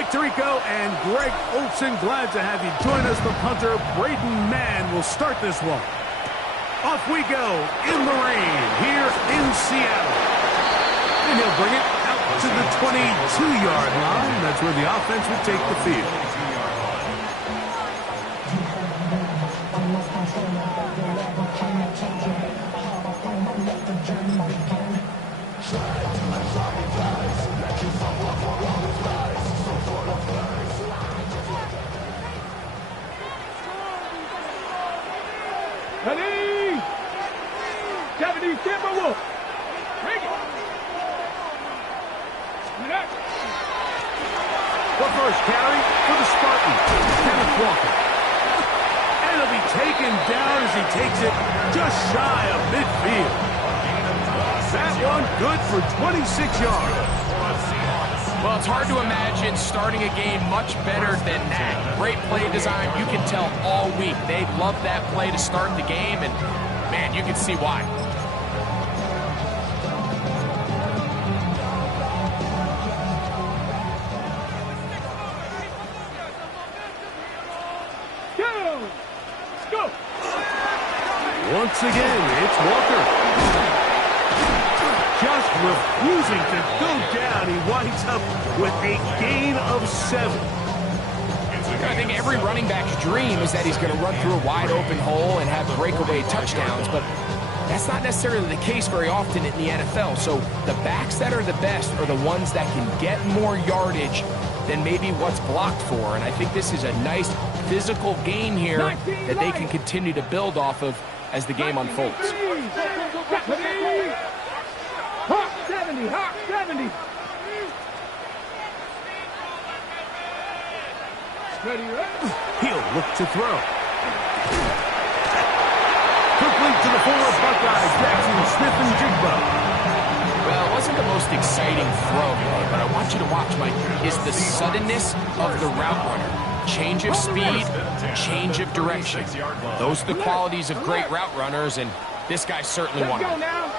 Mike Tirico and Greg Olson, glad to have you join us. The punter, Braden Mann, will start this one. Off we go in the rain here in Seattle. And he'll bring it out to the 22-yard line. That's where the offense will take the field. Ready? 70 Timberwolf. Bring it. The first carry for the Spartans, Kenneth Walker. And he'll be taken down as he takes it just shy of midfield. That one good for 26 yards. Well, it's hard to imagine starting a game much better than that. Great play design. You can tell all week they love that play to start the game, and, man, you can see why. Let's go. Once again, it's Walker. Just refusing to go down. He winds up with a gain of 7. I think every running back's dream is that he's going to run through a wide open hole and have breakaway touchdowns, but that's not necessarily the case very often in the NFL. So the backs that are the best are the ones that can get more yardage than maybe what's blocked for. And I think this is a nice physical gain here that they can continue to build off of as the game unfolds. Hawk 70, Hawk 70. Ready, He'll look to throw. Complete to the former Buckeye, Jackson Smith-Njigba. Well, it wasn't the most exciting throw, but I want you to watch, Mike, is the suddenness of the route runner. Change of speed, change of direction. Those are the qualities of great route runners, and this guy's certainly one of them.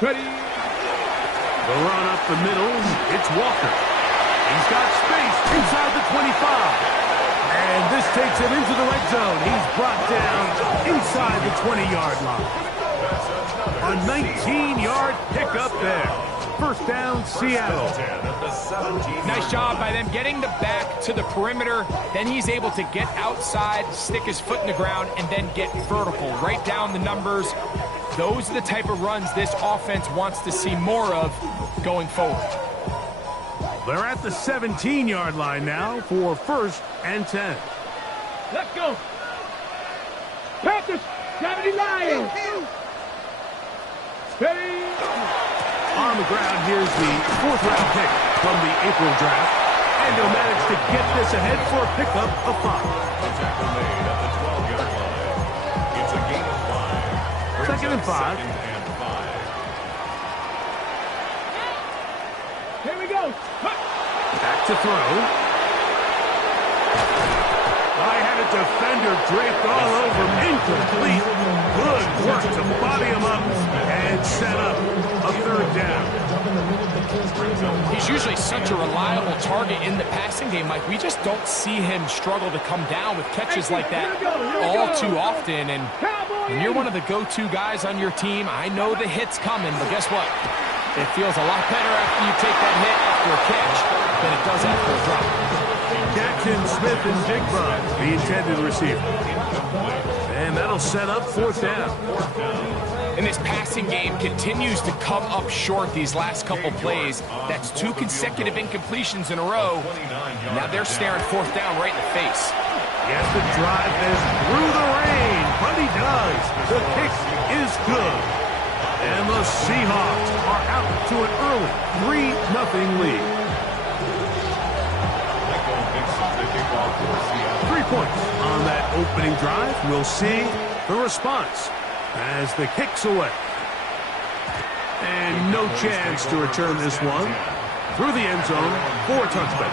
Ready. The run up the middle, it's Walker. He's got space inside the 25. And this takes him into the red zone. He's brought down inside the 20-yard line. A 19-yard pickup there. First down, Seattle. Nice job by them getting the back to the perimeter. Then he's able to get outside, stick his foot in the ground, and then get vertical. Right down the numbers. Those are the type of runs this offense wants to see more of going forward. They're at the 17-yard line now for 1st and 10. Let's go. Panthers, 70 Lions. Ready. On the ground, here's the 4th-round pick from the April draft. And he'll manage to get this ahead for a pickup of 5. It's a gain of 5. 2nd and 5. Here we go. Back to throw. I had a defender draped all over him. Incomplete. Good work to body him up and set up a 3rd down. He's usually such a reliable target in the passing game, Mike. We just don't see him struggle to come down with catches like that all too often. And when you're one of the go-to guys on your team, I know the hit's coming, but guess what? It feels a lot better after you take that hit after a catch than it does after a drop. Jackson Smith-Njigba, the intended receiver. And that'll set up 4th down. And this passing game continues to come up short these last couple plays. That's 2 consecutive incompletions in a row. Now they're staring 4th down right in the face. He has to drive this through the rain, but he does. The kick is good. And the Seahawks are out to an early 3-0 lead. 3 points on that opening drive. We'll see the response as the kick's away. And no chance to return this one through the end zone for a touchback.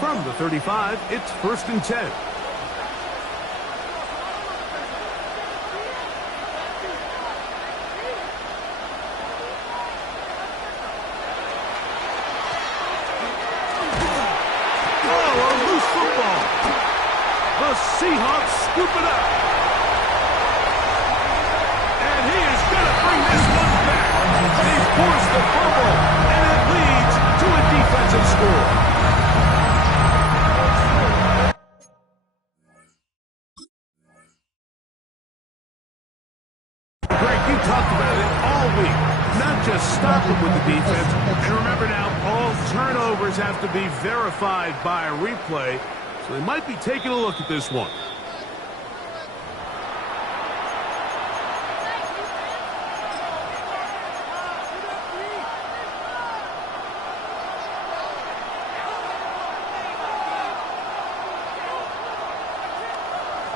From the 35, it's 1st and 10. Seahawks scoop it up. And he is going to bring this one back. They force the fumble, and it leads to a defensive score. Greg, you talked about it all week. Not just stop them with the defense. And remember now, all turnovers have to be verified by a replay. So they might be taking a look at this one.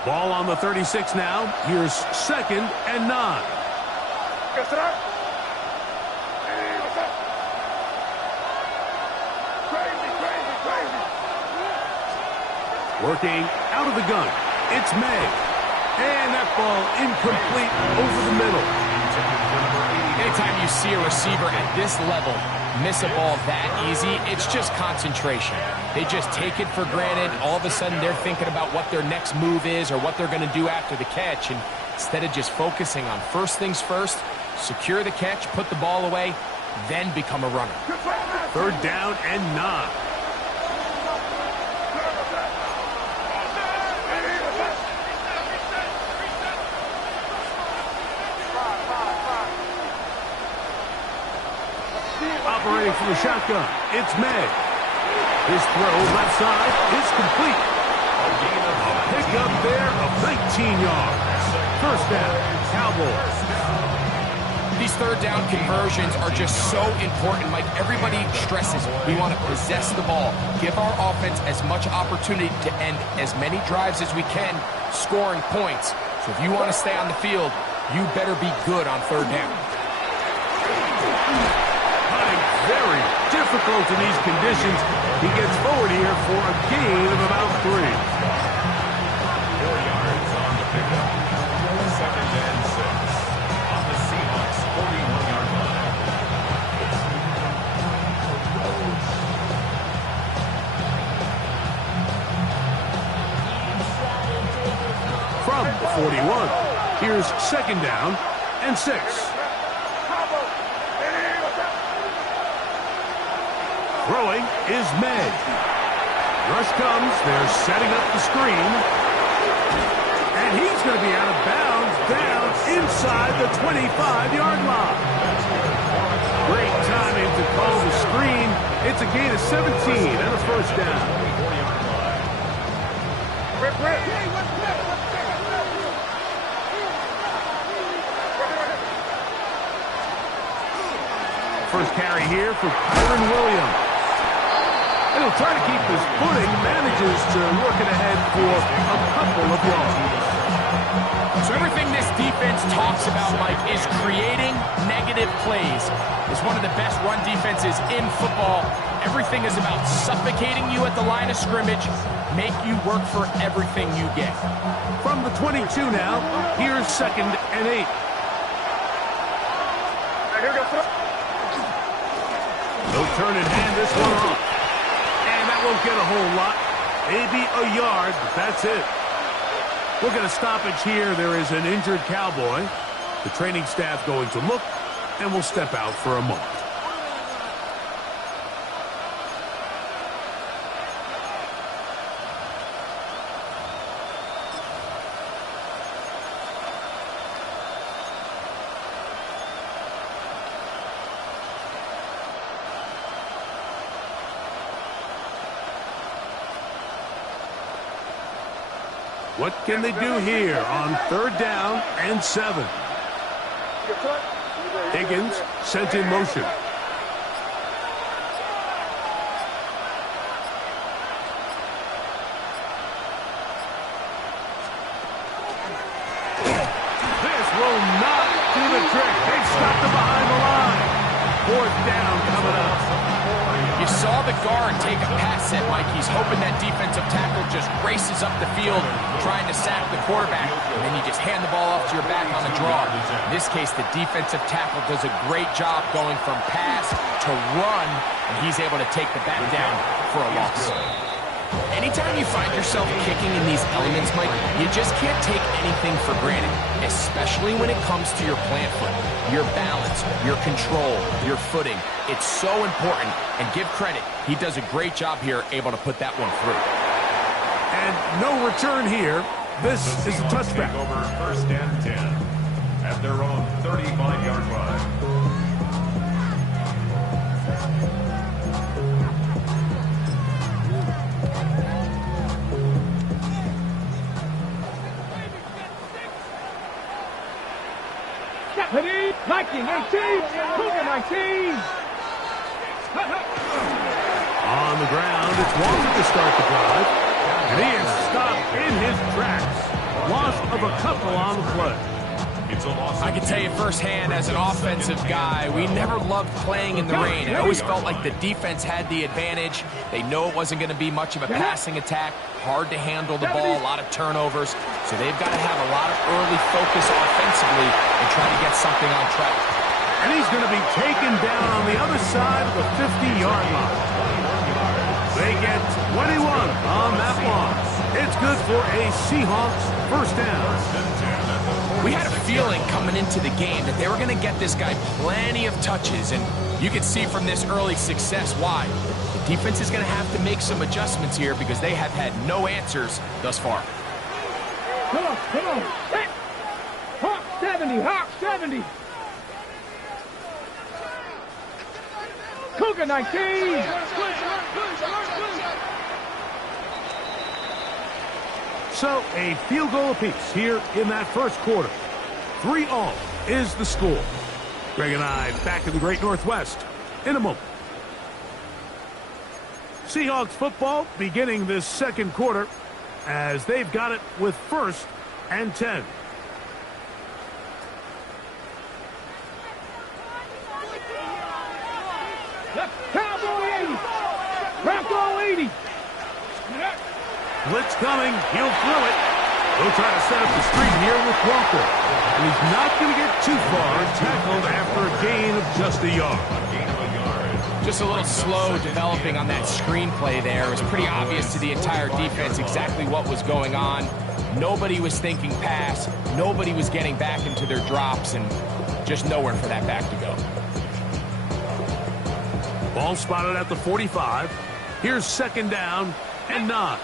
Ball on the 36 now. Here's 2nd and 9. Working out of the gun. It's May. And that ball incomplete over the middle. Anytime you see a receiver at this level miss a ball that easy, it's just concentration. They just take it for granted. All of a sudden, they're thinking about what their next move is or what they're going to do after the catch. And instead of just focusing on first things first, secure the catch, put the ball away, then become a runner. 3rd down and 9. Operating from the shotgun, it's May. His throw left side is complete. A pickup there of 19 yards. 1st down, Cowboys. These 3rd down conversions are just so important. Like everybody stresses, we want to possess the ball, give our offense as much opportunity to end as many drives as we can, scoring points. So if you want to stay on the field, you better be good on 3rd down. Very difficult in these conditions. He gets forward here for a gain of about 3. 4 yards on the pickup. 2nd and 6 on the Seahawks 41-yard line. From the 41, here's 2nd down and 6. Throwing is May. Rush comes. They're setting up the screen. And he's going to be out of bounds down inside the 25-yard line. Great timing to call the screen. It's a gain of 17 and a 1st down. First carry here for Kyron Williams. And he'll try to keep his footing, manages to work it ahead for a couple of yards. So everything this defense talks about, Mike, is creating negative plays. It's one of the best run defenses in football. Everything is about suffocating you at the line of scrimmage, make you work for everything you get. From the 22 now, here's 2nd and 8. They'll turn and hand this one off. And that won't get a whole lot. Maybe a yard, but that's it. We'll get a stoppage here. There is an injured Cowboy. The training staff going to look, and we'll step out for a moment. What can they do here on 3rd down and 7? Higgins sent in motion. This will not do the trick. They've stopped him behind the line. 4th down coming up. You saw the guard take a pass set, Mike. He's hoping that defensive tackle just races up the field trying to sack the quarterback, and then you just hand the ball off to your back on the draw. In this case, the defensive tackle does a great job going from pass to run, and he's able to take the back down for a loss. Anytime you find yourself kicking in these elements, Mike, you just can't take anything for granted, especially when it comes to your plant foot, your balance, your control, your footing. It's so important, and give credit. He does a great job here, able to put that one through. And no return here. This is a touchback. Over 1st and 10 at their own 35-yard line. Viking 18, Cougar 19. On the ground, it's Walker to start the drive. And he is stopped in his tracks. Loss of a couple on the play. It's a loss. I can tell you firsthand, as an offensive guy, we never loved playing in the rain. It always felt like the defense had the advantage. They know it wasn't going to be much of a passing attack. Hard to handle the ball, a lot of turnovers. So they've got to have a lot of early focus offensively and try to get something on track. And he's going to be taken down on the other side of the 50-yard line. They get 21 on that loss. It's good for a Seahawks first down. We had a feeling coming into the game that they were going to get this guy plenty of touches, and you can see from this early success why. The defense is going to have to make some adjustments here because they have had no answers thus far. Come on, come on. Hit. Hawk 70, Hawk 70. Cougar 19. So a field goal apiece here in that first quarter. 3-all is the score. Greg and I back in the Great Northwest in a moment. Seahawks football beginning this second quarter as they've got it with 1st and 10. Cowboy 80. Bronco 80. Blitz coming. He'll throw it. They'll try to set up the screen here with Walker. And he's not going to get too far. Tackled after a gain of just a yard. Just a little slow developing on that screenplay there. It was pretty obvious to the entire defense exactly what was going on. Nobody was thinking pass. Nobody was getting back into their drops, and just nowhere for that back to go. Ball spotted at the 45. Here's 2nd down and 9.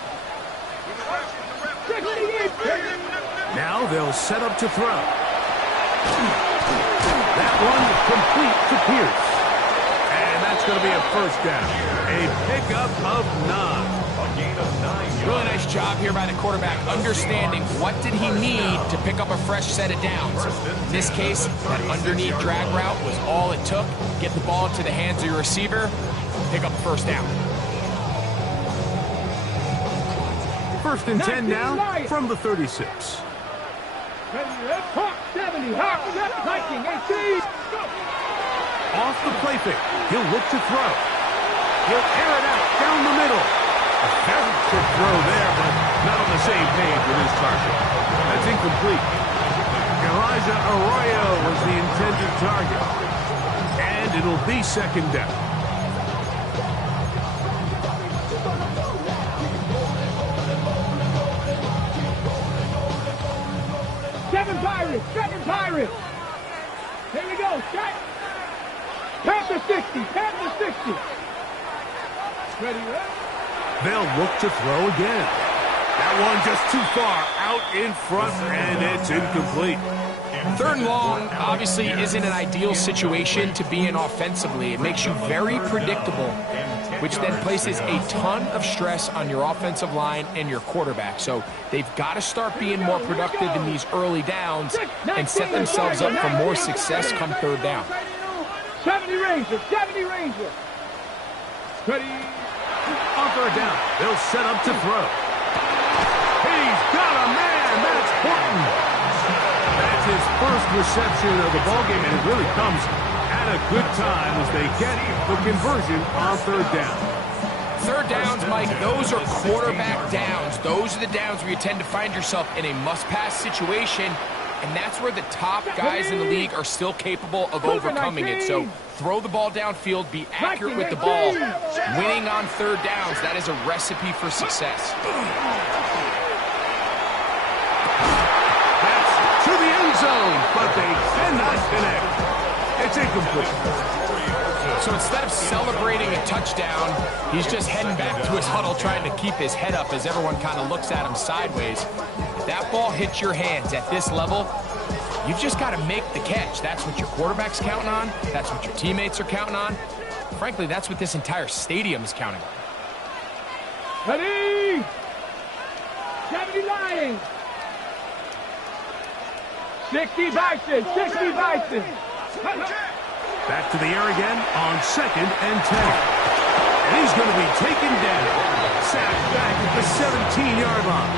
Now they'll set up to throw. That one complete to Pierce. And that's going to be a first down. A pickup of 9. A gain of 9. Really nice job here by the quarterback, understanding what did he need to pick up a fresh set of downs. In this case, that underneath drag route was all it took. Get the ball into the hands of your receiver, pick up first down. 1st and 10 now from the 36. Hawk 70, Hawk 7, Viking 18. Off the play fake. He'll look to throw. He'll air it out down the middle. A very quick throw there, but not on the same page with his target. That's incomplete. Elijah Arroyo was the intended target. And it'll be 2nd down. Second Pirates. Here we go. Shot. Panther 60. Panther 60. Ready, right? They'll look to throw again. That one just too far out in front, and it's incomplete. 3rd and long obviously isn't an ideal situation to be in offensively. It makes you very predictable, which then places a ton of stress on your offensive line and your quarterback. So they've got to start being more productive in these early downs and set themselves up for more success come 3rd down. 70 Ranger, 70 Ranger. Ready. On 3rd down, they'll set up to throw. He's got a man. That's Horton. That's his first reception of the ballgame, and it really comes at a good time as they get the conversion on 3rd down. 3rd downs, Mike, those are quarterback downs. Those are the downs where you tend to find yourself in a must-pass situation. And that's where the top guys in the league are still capable of overcoming it. So throw the ball downfield, be accurate with the ball. Winning on third downs, that is a recipe for success. That's to the end zone, but they cannot connect. It's incomplete. So instead of celebrating a touchdown, he's just heading back to his huddle trying to keep his head up as everyone kind of looks at him sideways. If that ball hits your hands at this level, you've just got to make the catch. That's what your quarterback's counting on. That's what your teammates are counting on. Frankly, that's what this entire stadium is counting on. Ready? 70 Lions. 60 Bison. 60 Bison. Back to the air again on 2nd and 10. And he's going to be taken down. Sacked back at the 17-yard line.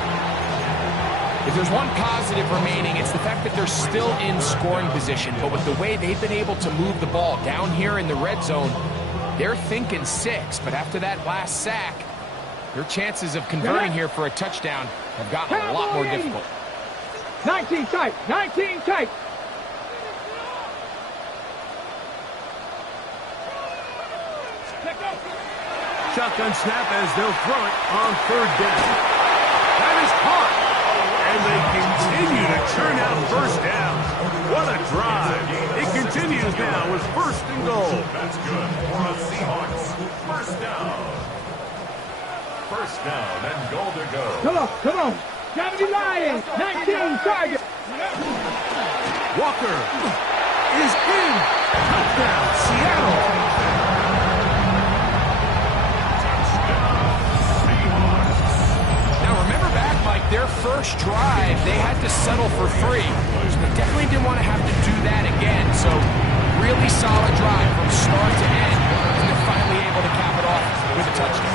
If there's one positive remaining, it's the fact that they're still in scoring position. But with the way they've been able to move the ball down here in the red zone, they're thinking 6. But after that last sack, their chances of converting here for a touchdown have gotten a lot more difficult. 19 tight. 19 tight. Shotgun snap as they'll throw it on 3rd down. That is caught. And they continue to churn out first downs. What a drive. It continues now with 1st and goal. That's good for the Seahawks. 1st down. 1st down and goal to go. Come on, come on. 70 Lions. 19 target. Walker is in. Touchdown, Seattle. Their first drive, they had to settle for 3. So they definitely didn't want to have to do that again. So really solid drive from start to end. And they're finally able to cap it off with a touchdown.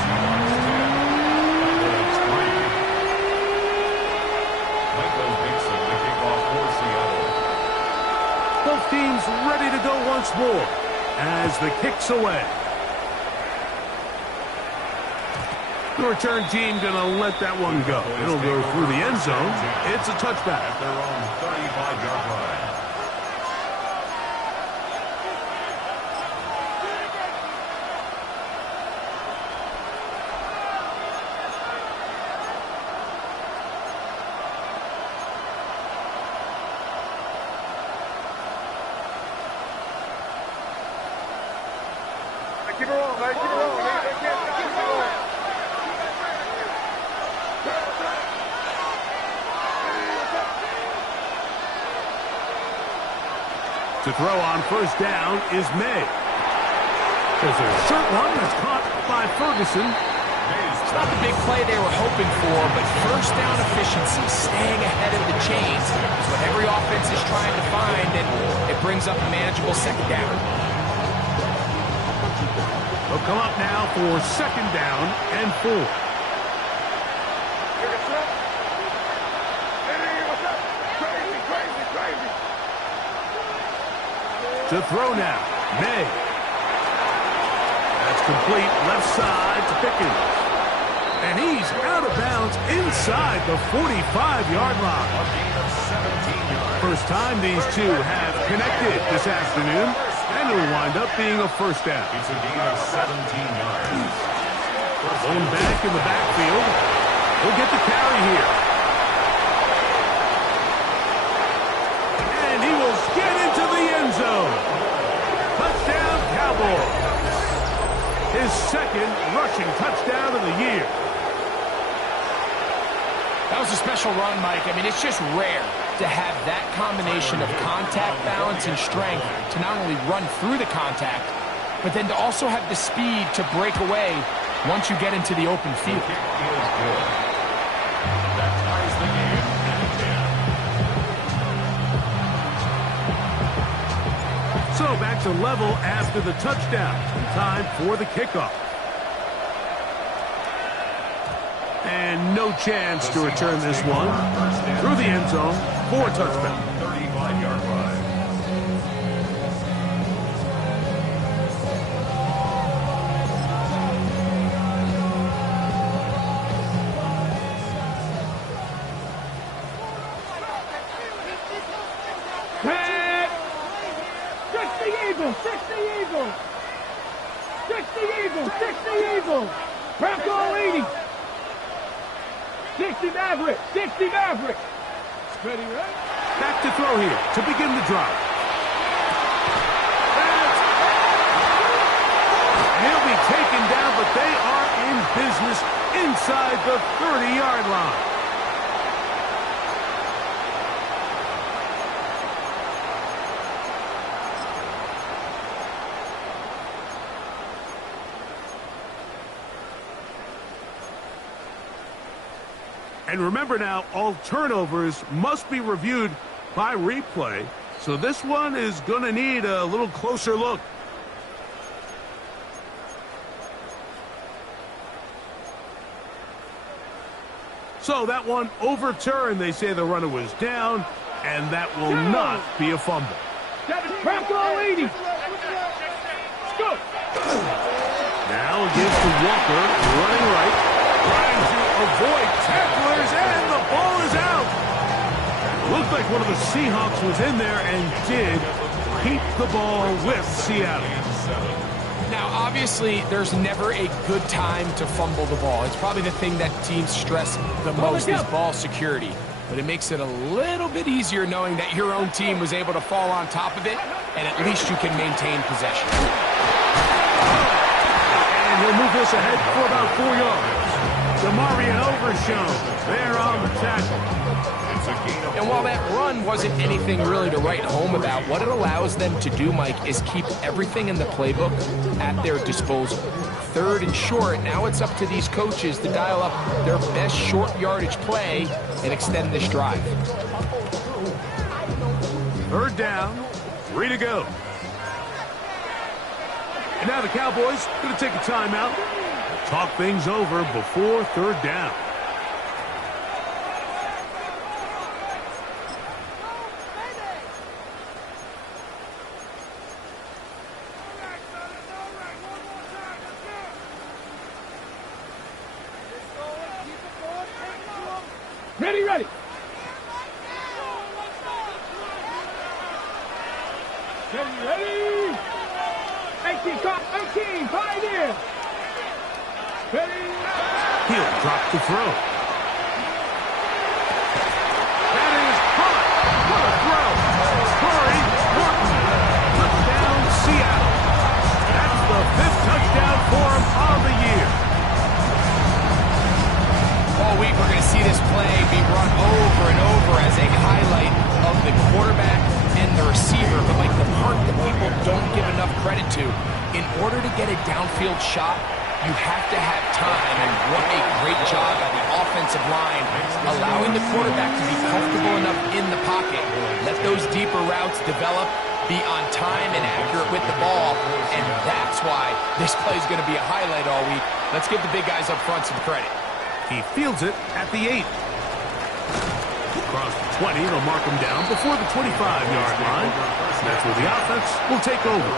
Both teams ready to go once more as the kick's away. The return team going to let that one go. It'll go through the end zone. It's a touchback. At their own 35-yard line. Keep it rolling, man. Keep it rolling. To throw on 1st down is May. There's a short one that's caught by Ferguson. It's not the big play they were hoping for, but 1st down efficiency, staying ahead of the chains, is what every offense is trying to find, and it brings up a manageable 2nd down. They'll come up now for 2nd down and 4. To throw now, May. That's complete left side to Pickens. And he's out of bounds inside the 45-yard line. First time these two have connected this afternoon, and it'll wind up being a 1st down. It's a gain of 17 yards. Going back in the backfield. He'll get the carry here. And he will get into the end zone. Touchdown, Cowboys. His 2nd rushing touchdown of the year. That was a special run, Mike. I mean, it's just rare to have that combination of contact, balance, and strength to not only run through the contact, but then to also have the speed to break away once you get into the open field. That ties the game at 10. So back to level after the touchdown. Time for the kickoff. And no chance to return this one through the end zone for a touchdown. 35-yard line. Eagles, 60 Eagles. 60 Eagles, 60 Eagles. Bronco 80. 60 Mavericks, 60 Mavericks. Ready, right? Back to throw here to begin the drive. He'll be taken down, but they are in business inside the 30-yard line. And remember now, all turnovers must be reviewed by replay. So this one is going to need a little closer look. So that one overturned. They say the runner was down, and that will not be a fumble. Bronco 80. Scoop. Now it gives to Walker, running right, trying to avoid tacklers, and the ball is out. Looked like one of the Seahawks was in there and did keep the ball with Seattle. Now, obviously, there's never a good time to fumble the ball. It's probably the thing that teams stress the most is ball security. But it makes it a little bit easier knowing that your own team was able to fall on top of it, and at least you can maintain possession. And he'll move this ahead for about 4 yards. Demarion Overshown there on the tackle. And while that run wasn't anything really to write home about, what it allows them to do, Mike, is keep everything in the playbook at their disposal. Third and short, now it's up to these coaches to dial up their best short yardage play and extend this drive. Third down, 3 to go. And now the Cowboys going to take a timeout, talk things over before third down. Ready, ready. Ready. 18, Pioneer. Ready. He'll drop the throw. That is caught. What a throw. Corey Morton. Touchdown, Seattle. That's the 5th touchdown for him on the year. All week we're going to see this play be run over and over as a highlight of the quarterback and the receiver. But like the part that people don't give enough credit to, in order to get a downfield shot, you have to have time. And what a great job by the offensive line, allowing the quarterback to be comfortable enough in the pocket. Let those deeper routes develop, be on time and accurate with the ball. And that's why this play is going to be a highlight all week. Let's give the big guys up front some credit. He fields it at the 8. Across the 20, they'll mark him down before the 25-yard line. That's where the offense will take over.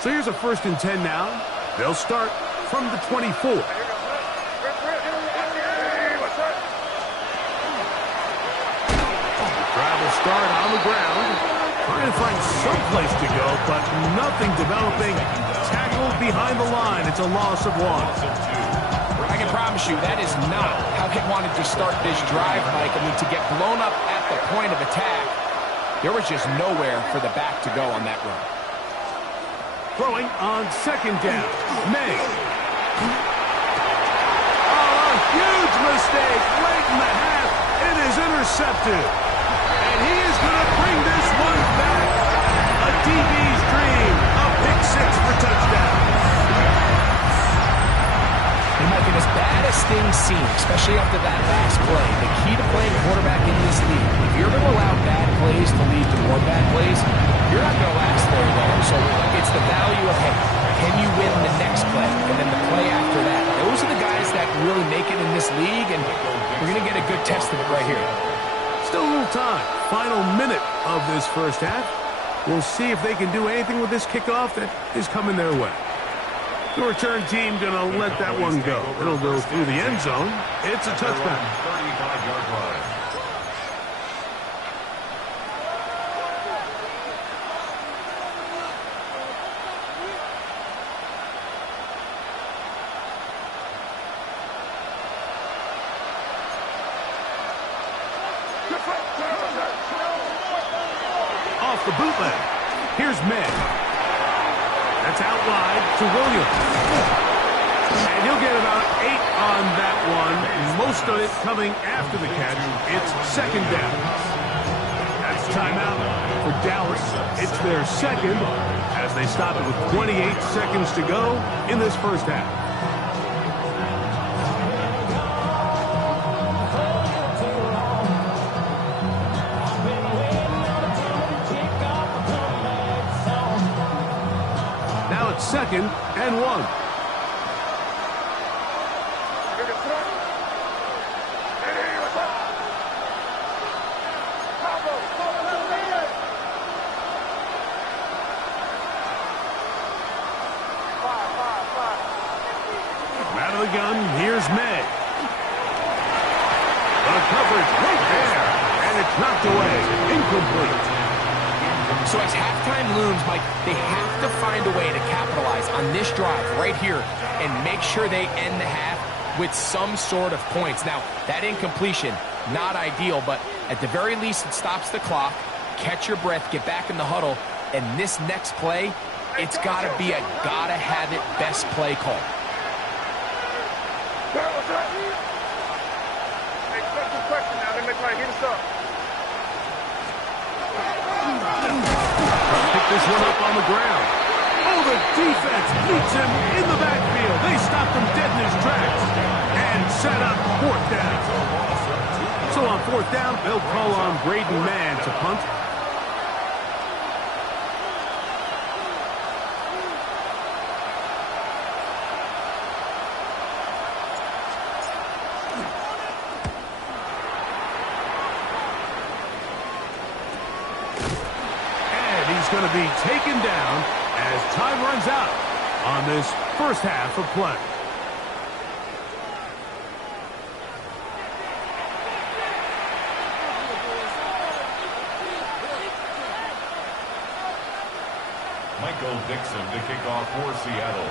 So here's a 1st and 10 now. They'll start from the 24. Start on the ground, trying to find some place to go, but nothing developing. Tackled behind the line. It's a loss of 1. I can promise you that is not how they wanted to start this drive, Mike. I mean, to get blown up at the point of attack, there was just nowhere for the back to go on that run. Throwing on 2nd down, May. Oh, a huge mistake late in the half. It is intercepted. And he is going to bring this one back. A DB's dream. A pick 6 for touchdown. And Mike, as bad as things seem, especially after that last play, the key to playing quarterback in this league, if you're going to allow bad plays to lead to more bad plays, you're not going to last very long. So it's the value of, hey, can you win the next play? And then the play after that. Those are the guys that really make it in this league, and we're going to get a good test of it right here. Still a little time. Final minute of this first half. We'll see if they can do anything with this kickoff that is coming their way. The return team going to let that one go. It'll go through the end zone. It's a touchdown. 35-yard line. Off the bootleg. Here's May. That's out wide to Williams. And he'll get about 8 on that one. Most of it coming after the catch. It's second down. That's timeout for Dallas. It's their second as they stop it with 28 seconds to go in this first half. Second and 1. Out of the gun, here's May. The coverage right there, and it's knocked away. Incomplete. So as halftime looms, Mike, they have to find a way to capitalize on this drive right here and make sure they end the half with some sort of points. Now, that incompletion, not ideal, but at the very least, it stops the clock. Catch your breath, get back in the huddle, and this next play, it's got to be a gotta-have-it best play call. This one up on the ground. Oh, the defense beats him in the backfield. They stopped him dead in his tracks and set up fourth down. So on fourth down, they'll call on Braden Mann to punt. Going to be taken down as time runs out on this first half of play. Michael Dixon to kick off for Seattle.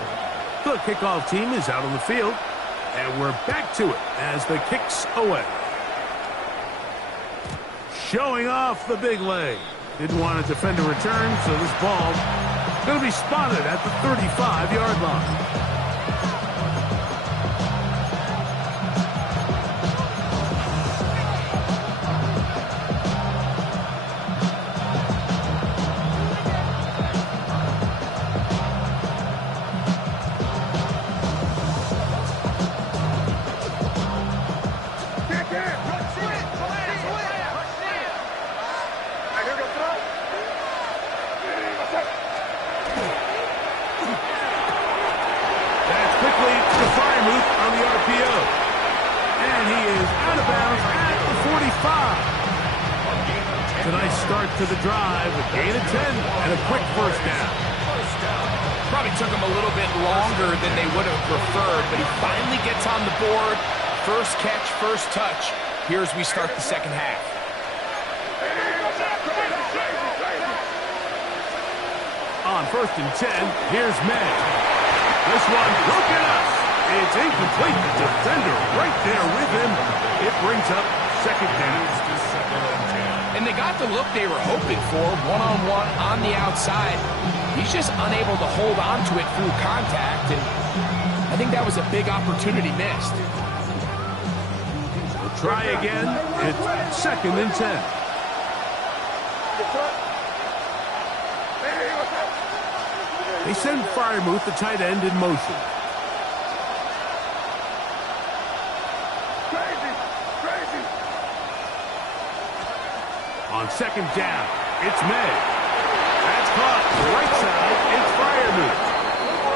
The kickoff team is out on the field, and we're back to it as the kick's away. Showing off the big leg. Didn't want to defend a return, so this ball going to be spotted at the 35-yard line. To the drive, a gain of 10 and a quick first down. Probably took him a little bit longer than they would have preferred, but he finally gets on the board. First catch, first touch. Here as we start the second half. On first and 10, here's May. This one broken up. It's incomplete. The defender right there with him. It brings up second down. And they got the look they were hoping for, one-on-one on the outside. He's just unable to hold on to it through contact, and I think that was a big opportunity missed. We'll try again. It's second and 10. They send Freiermuth, the tight end, in motion. On second down, it's May. That's caught right side. It's Freiermuth.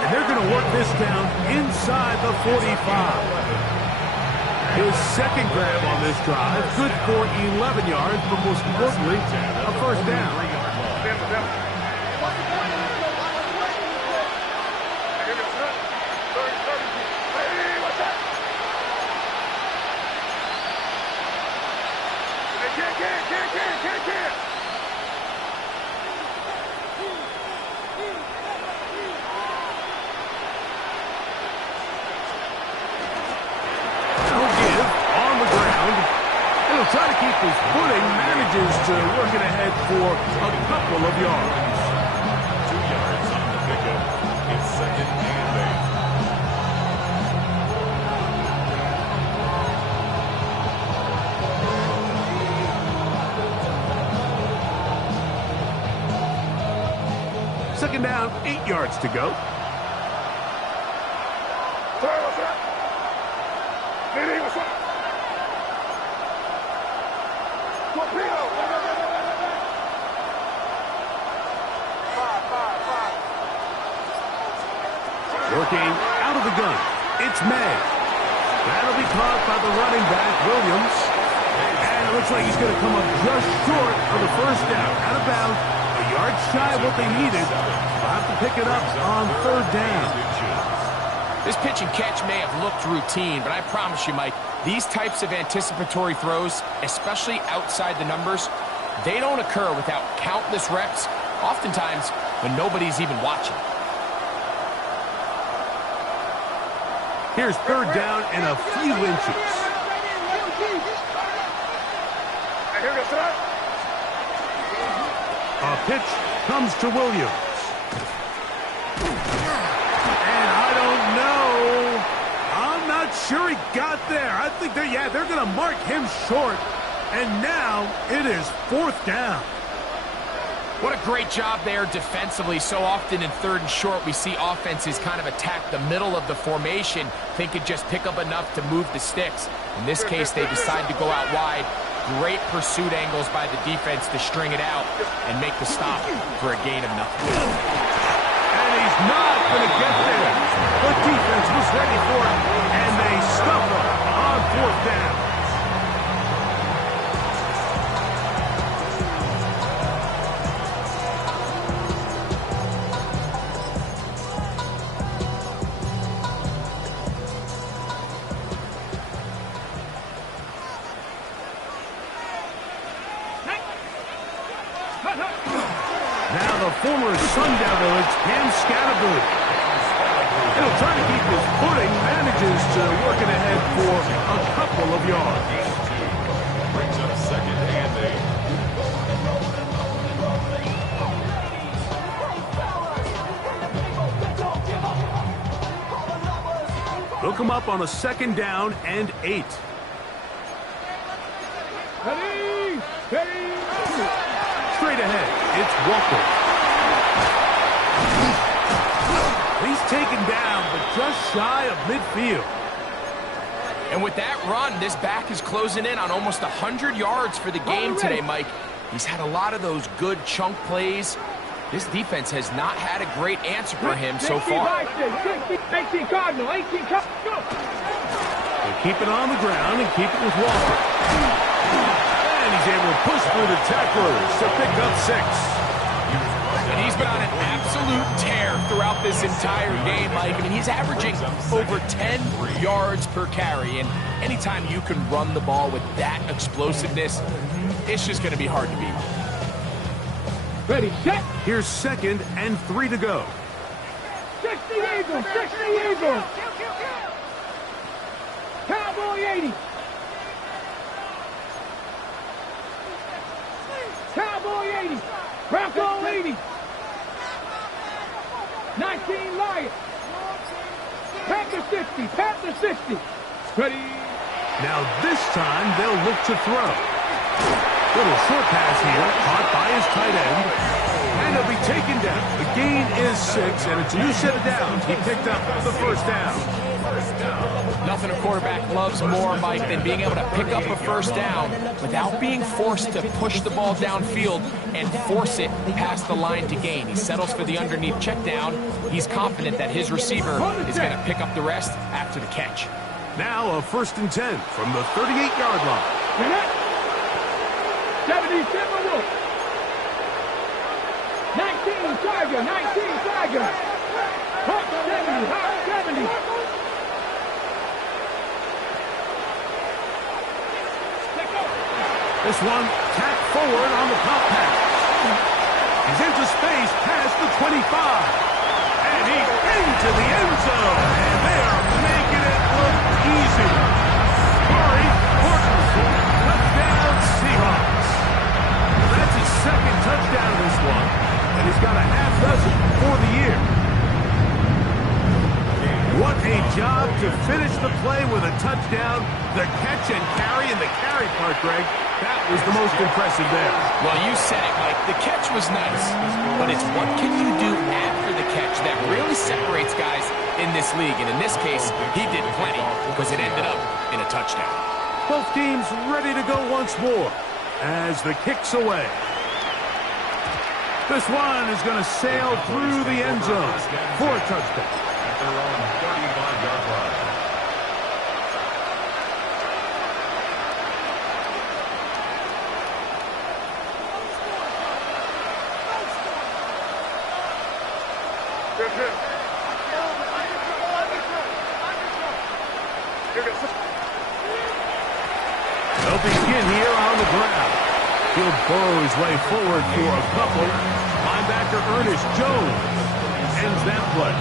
And they're going to work this down inside the 45. His second grab on this drive, good for 11 yards, but most importantly, a first down. to working ahead for a couple of yards. 2 yards on the pickup. It's 2nd and 8. Second down, 8 yards to go. Working out of the gun. It's May. That'll be caught by the running back, Williams. And it looks like he's going to come up just short of the first down. Out of bounds, a yard shy of what they needed. They'll have to pick it up on 3rd down. This pitch and catch may have looked routine, but I promise you, Mike, these types of anticipatory throws, especially outside the numbers, they don't occur without countless reps, oftentimes when nobody's even watching. Here's 3rd down and a few inches. A pitch comes to Williams. And I don't know. I'm not sure he got there. I think they're going to mark him short. And now it is 4th down. What a great job there defensively. So often in 3rd and short, we see offenses kind of attack the middle of the formation, thinking just pick up enough to move the sticks. In this case, they decide to go out wide. Great pursuit angles by the defense to string it out and make the stop for a gain of nothing. And he's not going to get there. The defense was ready for it, and they stuff him on 4th down. Now the former Sun Devil, it's Cam Scattergood. He'll try to keep his footing, manages to work it ahead for a couple of yards. Brings up 2nd and 8. He'll come up on a 2nd down and 8. Ready! Ready! Straight ahead, it's Walker. He's taken down, but just shy of midfield. And with that run, this back is closing in on almost 100 yards for the game today, Mike. He's had a lot of those good chunk plays. This defense has not had a great answer for him so far. 18 Cardinal, 18 Cardinal. They keep it on the ground and keep it with Walker. And he's able to push through the tacklers to pick up 6. And he's been on an absolute tear throughout this entire game, Mike. I mean, he's averaging over 10 yards per carry. And anytime you can run the ball with that explosiveness, it's just going to be hard to beat. Ready, set. Here's 2nd and 3 to go. 60 Eagles, 60 Eagles. Cowboy 80. Cowboy 80. Bronco 80. 19 Lions. Panther 60, Panther 60. Ready. Now this time they'll look to throw. Little short pass here, caught by his tight end. And he'll be taken down. The gain is 6, and it's a new set of downs. He picked up the 1st down. Nothing a quarterback loves more, Mike, than being able to pick up a 1st down without being forced to push the ball downfield and force it past the line to gain. He settles for the underneath check down. He's confident that his receiver is going to pick up the rest after the catch. Now a 1st and 10 from the 38-yard line. 70 Timberwolves. 19 Tiger, 19 Tiger. Hot 70, hot 70. This one tapped forward on the pop pass. He's into space past the 25. And he's into the end zone. And they are making it look easy. Corey Horton, touchdown Seahawks. touchdown this one, and he's got a half dozen for the year. What a job to finish the play with a touchdown. The catch and carry, and the carry part, Greg, that was the most impressive there. Well, you said it, Mike. The catch was nice, but it's what can you do after the catch that really separates guys in this league. And in this case, he did plenty because it ended up in a touchdown. Both teams ready to go once more as the kick's away. This one is going to sail through the end zone for a touchdown. At their own 35-yard line. They'll begin here on the ground. He'll burrow his way forward for a couple. Linebacker Ernest Jones ends that play.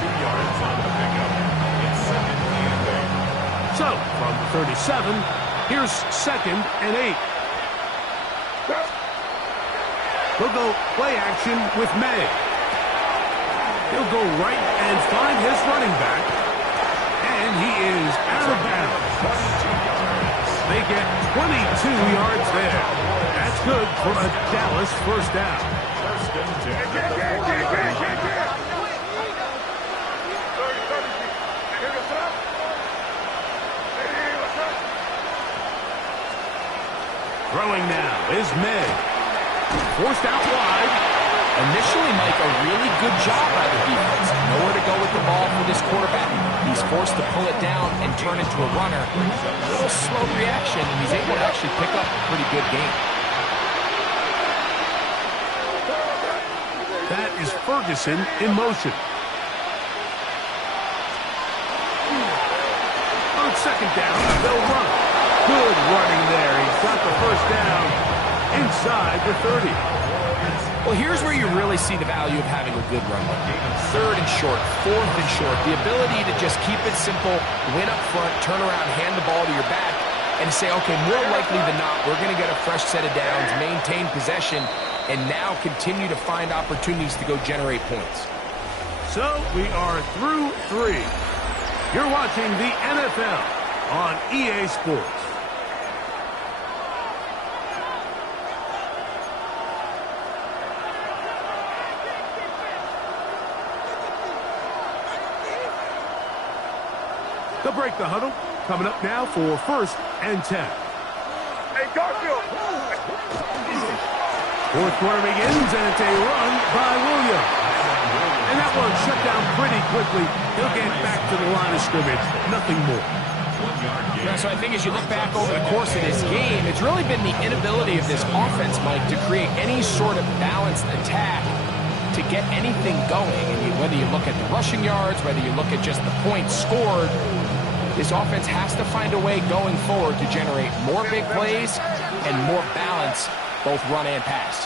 2 yards on the pickup. It's 2nd and 8. So, from the 37, here's 2nd and 8. He'll go play action with May. He'll go right and find his running back. And he is out of bounds. They get 22 yards there. That's good for a Dallas first down. 1st and 10. Throwing now is May. Forced out wide. Initially, Mike, a really good job by the defense. Nowhere to go with the ball for this quarterback. He's forced to pull it down and turn into a runner. A little slow reaction, and he's able to actually pick up a pretty good game. That is Ferguson in motion. On 2nd down, they'll run. Good running there. He's got the first down inside the 30. Well, here's where you really see the value of having a good run. 3rd and short, 4th and short. The ability to just keep it simple, win up front, turn around, hand the ball to your back, and say, okay, more likely than not, we're going to get a fresh set of downs, maintain possession, and now continue to find opportunities to go generate points. So we are through 3. You're watching the NFL on EA Sports. They'll break the huddle. Coming up now for 1st and 10. Hey, Garfield. 4th quarter begins, and it's a run by Williams. And that one shut down pretty quickly. He'll get back to the line of scrimmage. Nothing more. 1 yard gain. Yeah, so I think as you look back over the course of this game, it's really been the inability of this offense, Mike, to create any sort of balanced attack to get anything going. And whether you look at the rushing yards, whether you look at just the points scored, this offense has to find a way going forward to generate more big plays and more balance, both run and pass.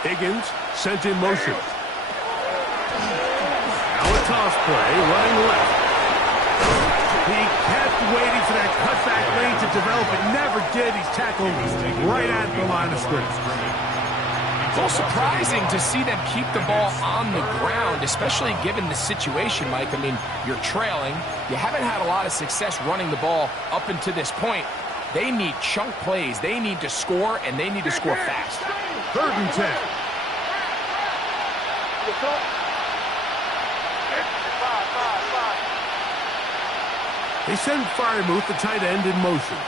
Higgins sent in motion. Now a toss play, running left. He kept waiting for that cutback lane to develop. It never did. He's tackled right at the line of scrimmage. It's a little surprising to see them keep the ball on the ground, especially given the situation, Mike. I mean, you're trailing. You haven't had a lot of success running the ball up until this point. They need chunk plays. They need to score, and they need to score fast. 3rd and 10. They send Firemouth, the tight end, in motion.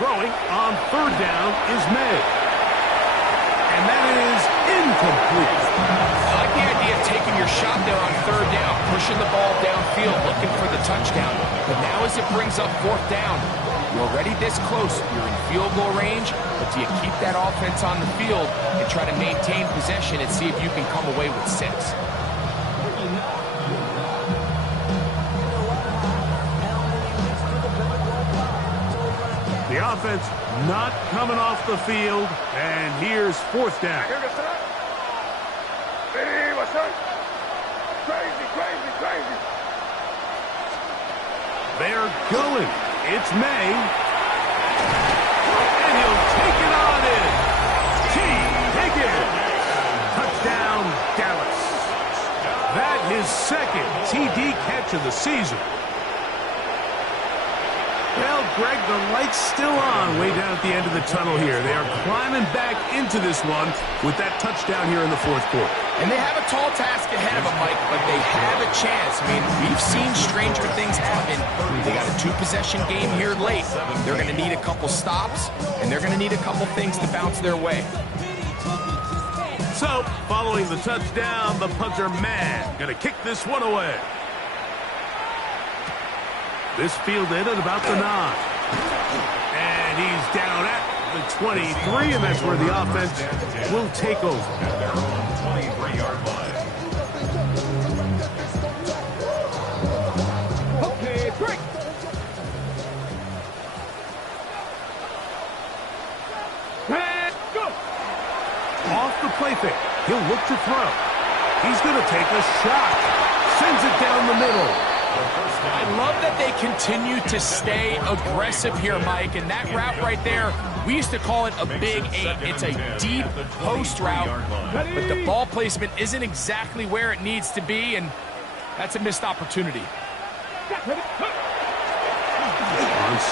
Throwing on 3rd down is May. And that is incomplete. I like the idea of taking your shot there on 3rd down, pushing the ball downfield, looking for the touchdown. But now as it brings up 4th down, you're already this close. You're in field goal range, but do you keep that offense on the field and try to maintain possession and see if you can come away with 6? The offense not coming off the field, and here's 4th down. Crazy. They're going. It's May. And he'll take it on in. T. Higgins. Touchdown, Dallas. That his second TD catch of the season. Well, Greg, the light's still on way down at the end of the tunnel here. They are climbing back into this one with that touchdown here in the fourth quarter. And they have a tall task ahead of them, Mike, but they have a chance. I mean, we've seen stranger things happen. They got a two-possession game here late. They're going to need a couple stops, and they're going to need a couple things to bounce their way. So, following the touchdown, the punter man going to kick this one away. This fielded at about the 9. And he's down at the 23, and that's where the offense will take over. At their own 23-yard line. Okay, break. And go. Off the play fake. He'll look to throw. He's going to take a shot. Sends it down the middle. I love that they continue to stay aggressive here, Mike, and that route right there, we used to call it a big 8. It's a deep post route, but the ball placement isn't exactly where it needs to be, and that's a missed opportunity. On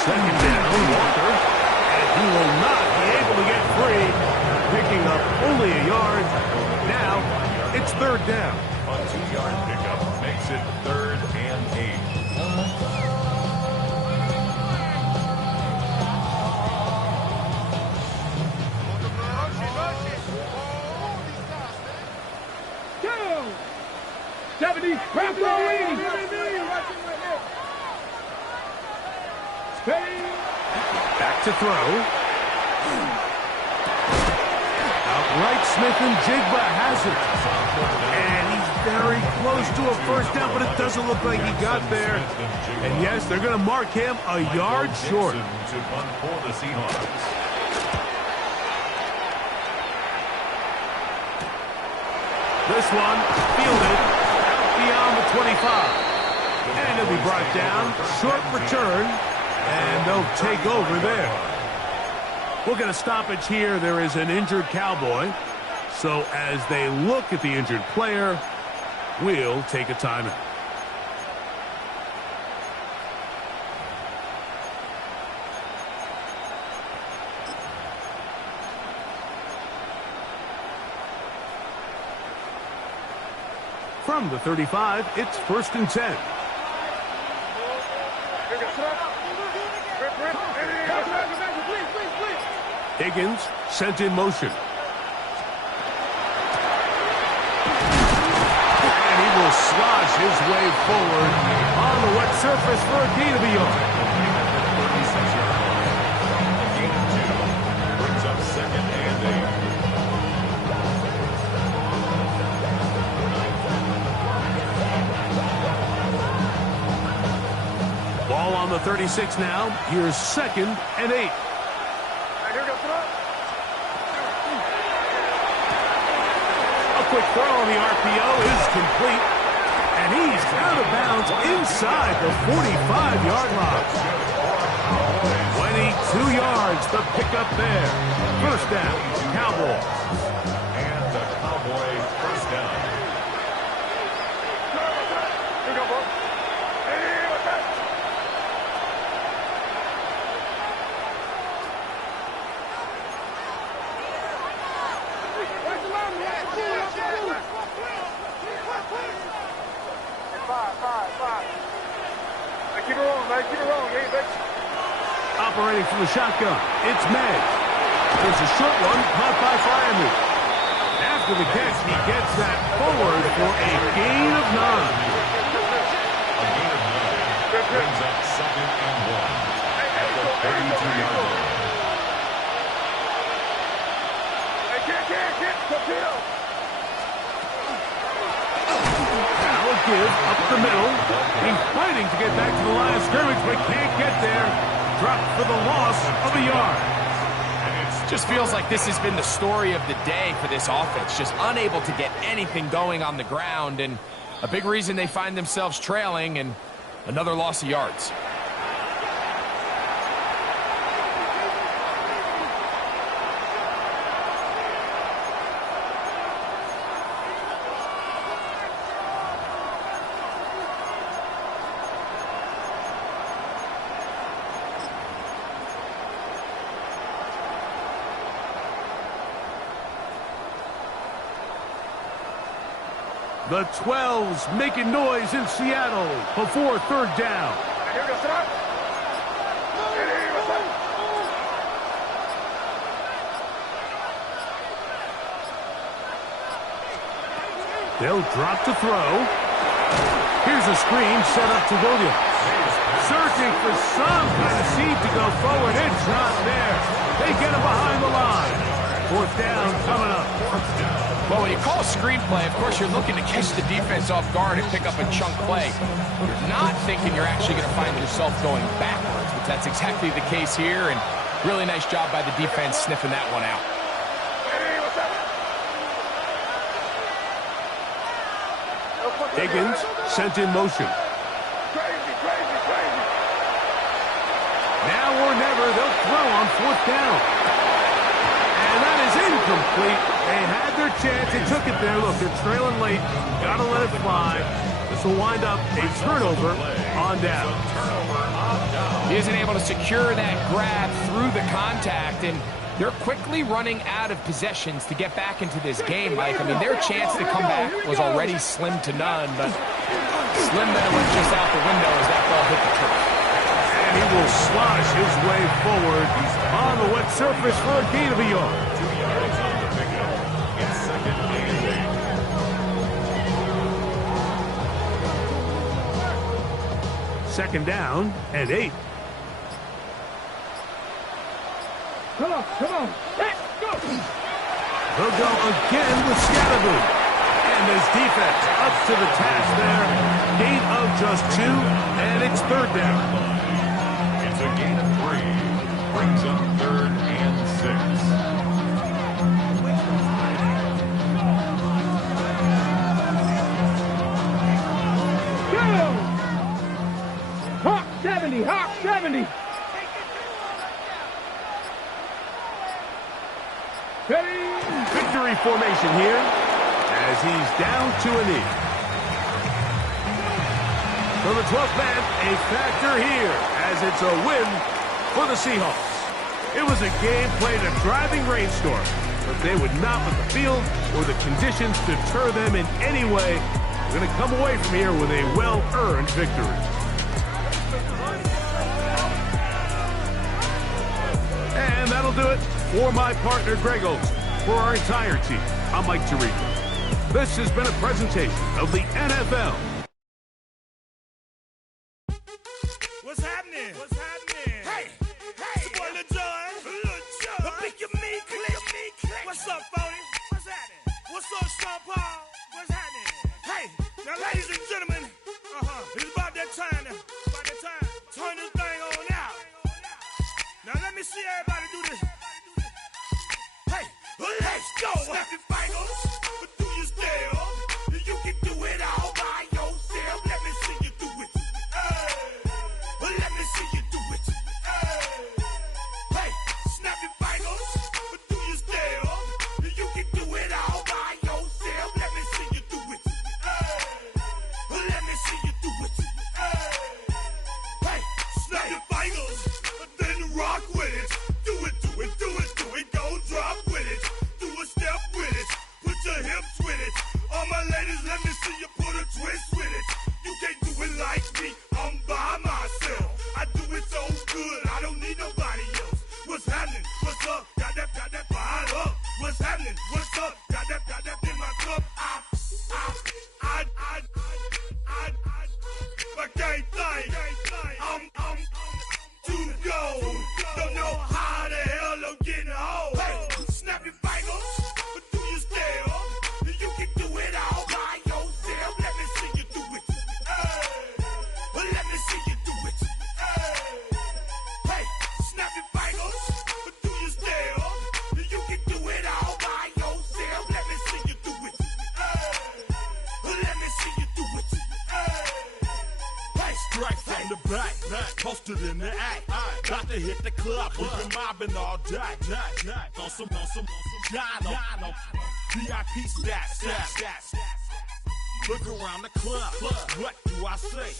second down, Walker, and he will not be able to get free, picking up only a yard. Now, it's third down. A 2-yard pickup makes it 3rd and 8. Down. 70. Back row lead. Steady. Back to throw. Outright Smith and Jigba has it. And he's very close to a first down, but it doesn't look like he got there. And yes, they're going to mark him a yard short. To punt for the Seahawks. This one fielded out beyond the 25. And he'll be brought down. Short return. And they'll take over there. We'll get a stoppage here. There is an injured Cowboy. So as they look at the injured player, we'll take a timeout. From the 35, it's 1st and 10. Higgins sent in motion. And he will slosh his way forward on the wet surface for a gain of a yard. Gain of 2 brings up 2nd and 8. Ball on the 36 now. Here's 2nd and 8. A quick throw on the RPO is complete. And he's out of bounds inside the 45-yard line. 22 yards the pickup there. First down, Cowboys. And the Cowboys first down. Keep it rolling, man. Keep it rolling. Operating from the shotgun, it's May. There's a short one caught by Fryermuth. After the catch, he gets that forward for a gain of 9. A gain of 9 brings up 2nd and 1 at the 32-yard line. Now a give up the middle. He's fighting to get back to the line of scrimmage, but can't get there. Dropped for the loss of a yard. Just feels like this has been the story of the day for this offense. Just unable to get anything going on the ground, and a big reason they find themselves trailing, and another loss of yards. The 12's making noise in Seattle before third down. They'll drop to throw. Here's a screen set up to Williams. Searching for some kind of seed to go forward. It's not there. They get him behind the line. Fourth down coming up. Well, when you call a screenplay, of course, you're looking to catch the defense off guard and pick up a chunk play. You're not thinking you're actually going to find yourself going backwards, but that's exactly the case here, and really nice job by the defense sniffing that one out. Higgins sent in motion. Now or never, they'll throw on fourth down. And that is incomplete. They had their chance. They took it there. Look, they're trailing late. Got to let it fly. This will wind up a turnover on down. He isn't able to secure that grab through the contact, and they're quickly running out of possessions to get back into this game, Mike. I mean, their chance to come back was already slim to none, but slim that it went just out the window as that ball hit the turf. And he will slosh his way forward. He's on the wet surface for a gain of a yard. 2 yards on the pickup. It's second and 8. Second down and 8. Come on. Let's go. They'll go again with Scatterboot. And his defense up to the task there. Gain of just 2, and it's third down. It's a gain of 3. Brings up third and 6. Go! Hawk 70, Hawk 70. Victory formation here as he's down to a knee. For the 12th man, a factor here as it's a win for the Seahawks. It was a game played in a driving rainstorm, but they would not let the field or the conditions deter them in any way. We're going to come away from here with a well-earned victory. And that'll do it for my partner, Greg Olson. For our entire team, I'm Mike Tirico. This has been a presentation of the NFL. What's happening? Hey, it's your boy Lil Jon. Pick your meat click. What's up, Phony? What's happening? What's up, Sean Paul? What's happening? Hey, now, ladies and gentlemen, it's about that time now. Turn this thing on out. Now, let me see everybody do this. Hey, let's go. Snap your fingers, but do you still? You can do it all by yourself. Let me see you do it. Let me see you do it. Hey, snap your fingers, but do you still? You can do it all by yourself. Let me see you do it. Let me see you do it. Hey, snap your fingers, then rock with it. Do it. Go drop with it. Do a step with it. Put your hips with it. All my ladies, let me see you put a twist with it. You can't do it like me. I'm by myself. I do it so good. I don't need nobody else. What's happening? What's up? Got that fired up. What's happening? What's up? Got that in my cup. I can't think. I'm to go. Don't know how the hell I'm getting home. Hey, snap your fingers, but do you still? You can do it all by yourself. Let me see you do it. Let me see you do it. Hey, snap your fingers, but do you still? You can do it all by yourself. Let me see you do it. Let me see you do it. Hey, Strike from the back, posted in the act. Got to hit the club, we've been mobbing all day. On some Jono, VIP stats. Look around the club, what do I say?